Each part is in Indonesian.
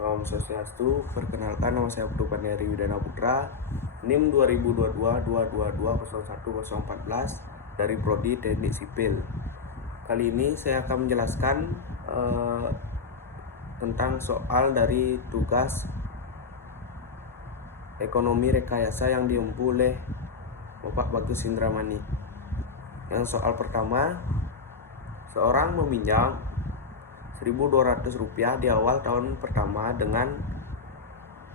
Om Swastiastu, perkenalkan nama saya Putu Pandari Widana Putra, NIM 2022-222-01014 dari Prodi Teknik Sipil. Kali ini saya akan menjelaskan tentang soal dari tugas ekonomi rekayasa yang diempu oleh Bapak Bagus Indramani. Yang soal pertama, seorang meminjam Rp1.200 di awal tahun pertama dengan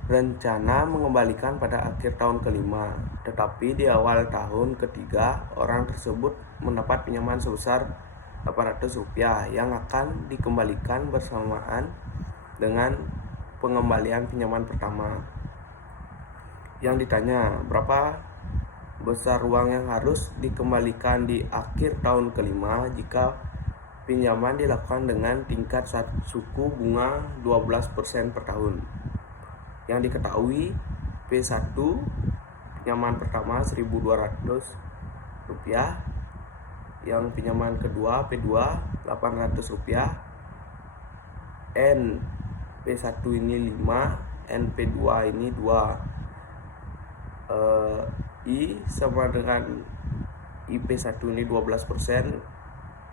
rencana mengembalikan pada akhir tahun kelima. Tetapi di awal tahun ketiga, orang tersebut mendapat pinjaman sebesar Rp800 yang akan dikembalikan bersamaan dengan pengembalian pinjaman pertama. Yang ditanya, berapa besar uang yang harus dikembalikan di akhir tahun kelima jika pinjaman dilakukan dengan tingkat suku bunga 12% per tahun. Yang diketahui, P1 pinjaman pertama Rp1.200, yang pinjaman kedua P2 Rp800, N P1 ini 5, N P2 ini 2, I sama dengan IP1 ini 12%,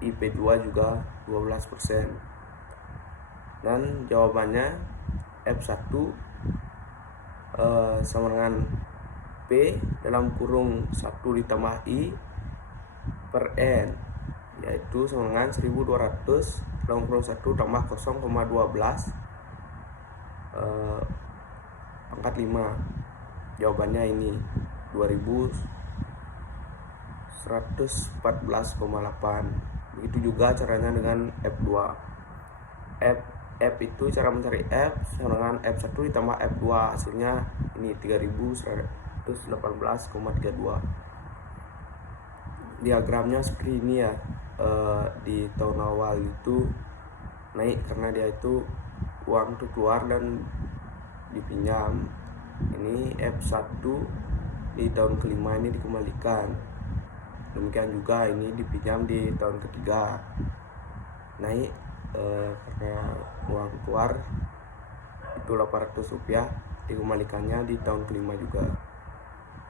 IP2 juga 12%. Dan jawabannya F1 sama dengan P dalam kurung 1 ditambah I per N, yaitu sama dengan 1.200 dalam kurung 1 tambah 0,12 pangkat 5. Jawabannya ini 2114,8. Begitu juga caranya dengan F2. F itu cara mencari F sama dengan F1 ditambah F2, hasilnya ini 3118,32. Diagramnya seperti ini ya. Di tahun awal itu naik karena dia itu uang itu keluar dan dipinjam. Ini F1 di tahun kelima ini dikembalikan. Demikian juga ini dipinjam di tahun ketiga, naik karena uang keluar itu Rp800, dikembalikannya di tahun kelima juga.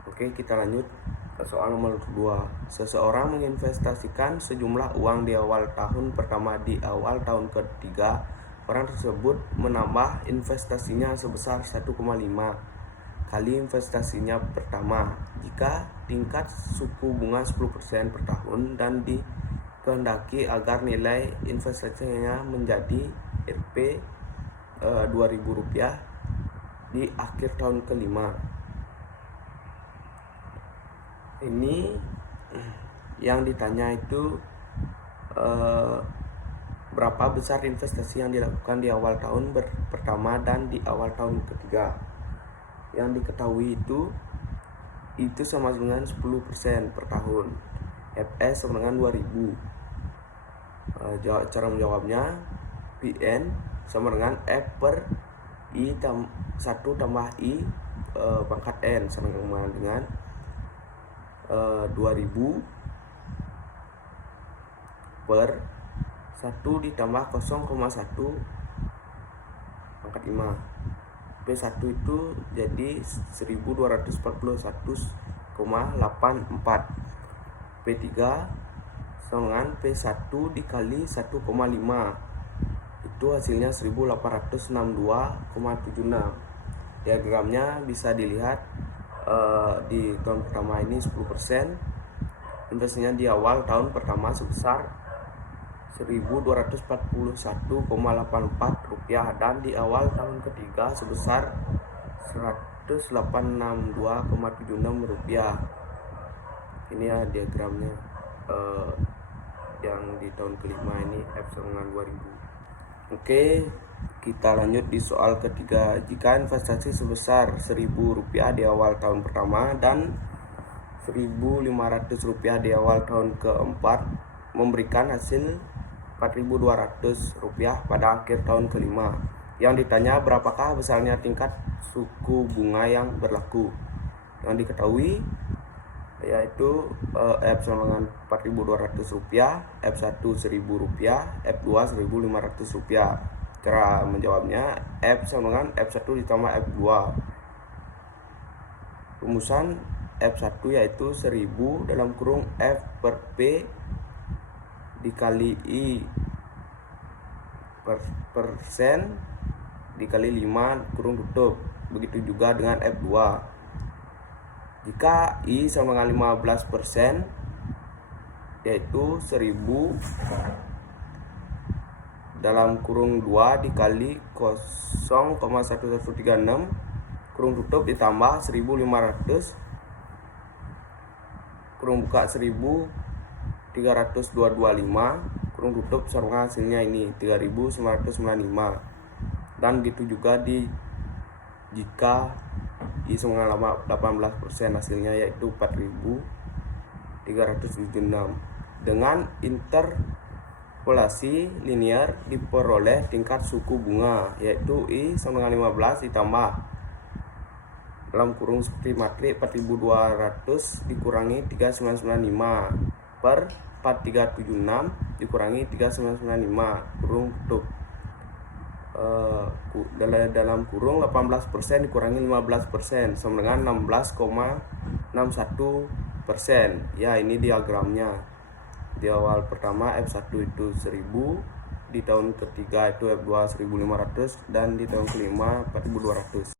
Oke, kita lanjut ke soal nomor 2. Seseorang menginvestasikan sejumlah uang di awal tahun pertama. Di awal tahun ketiga, orang tersebut menambah investasinya sebesar 1,5 kali investasinya pertama jika tingkat suku bunga 10% per tahun dan dikehendaki agar nilai investasinya menjadi Rp 2.000 di akhir tahun kelima. Ini yang ditanya itu berapa besar investasi yang dilakukan di awal tahun pertama dan di awal tahun ketiga. Yang diketahui itu sama dengan 10% per tahun. Fs sama dengan 2.000. Cara menjawabnya, Pn sama dengan F per I 1 tambah I pangkat N sama dengan 2.000 per 1 ditambah 0,1 pangkat 5. P1 itu jadi 1.241,84. P3 sama dengan P1 dikali 1,5, itu hasilnya 1.862,76. Diagramnya bisa dilihat di tahun pertama ini 10%, investasinya di awal tahun pertama sebesar Rp1.241,84 dan di awal tahun ketiga sebesar Rp1.862,76. Ini ya diagramnya. Yang di tahun kelima ini F sama 2.000. Oke, kita lanjut di soal ketiga. Jika investasi sebesar Rp1.000 di awal tahun pertama dan Rp1.500 di awal tahun keempat memberikan hasil Rp4.200 pada akhir tahun kelima. Yang ditanya, berapakah besarnya tingkat suku bunga yang berlaku. Yang diketahui yaitu F sama dengan Rp4.200, F1 Rp1.000, F2 Rp1.500. Cara menjawabnya, F sama dengan F1 ditambah F2. Rumusan F1 yaitu 1000 dalam kurung F per P dikali I persen dikali 5 kurung tutup. Begitu juga dengan F2. Jika I sama dengan 15%, yaitu 1000 dalam kurung 2 dikali 0,1136 kurung tutup ditambah 1500 kurung buka 1325 kurung tutup sama hasilnya ini 3995. Dan gitu juga jika I sama 18%, hasilnya yaitu 4376. Dengan interpolasi linear diperoleh tingkat suku bunga, yaitu I sama dengan 15 ditambah dalam kurung seperti matrik 4200 dikurangi 3995 per 4376 dikurangi 3995 kurung tutup. Dalam kurung 18% dikurangi 15% sama dengan 16,61%. Ya, ini diagramnya. Di awal pertama F1 itu 1000, di tahun ketiga itu F2 1500, dan di tahun kelima 4200.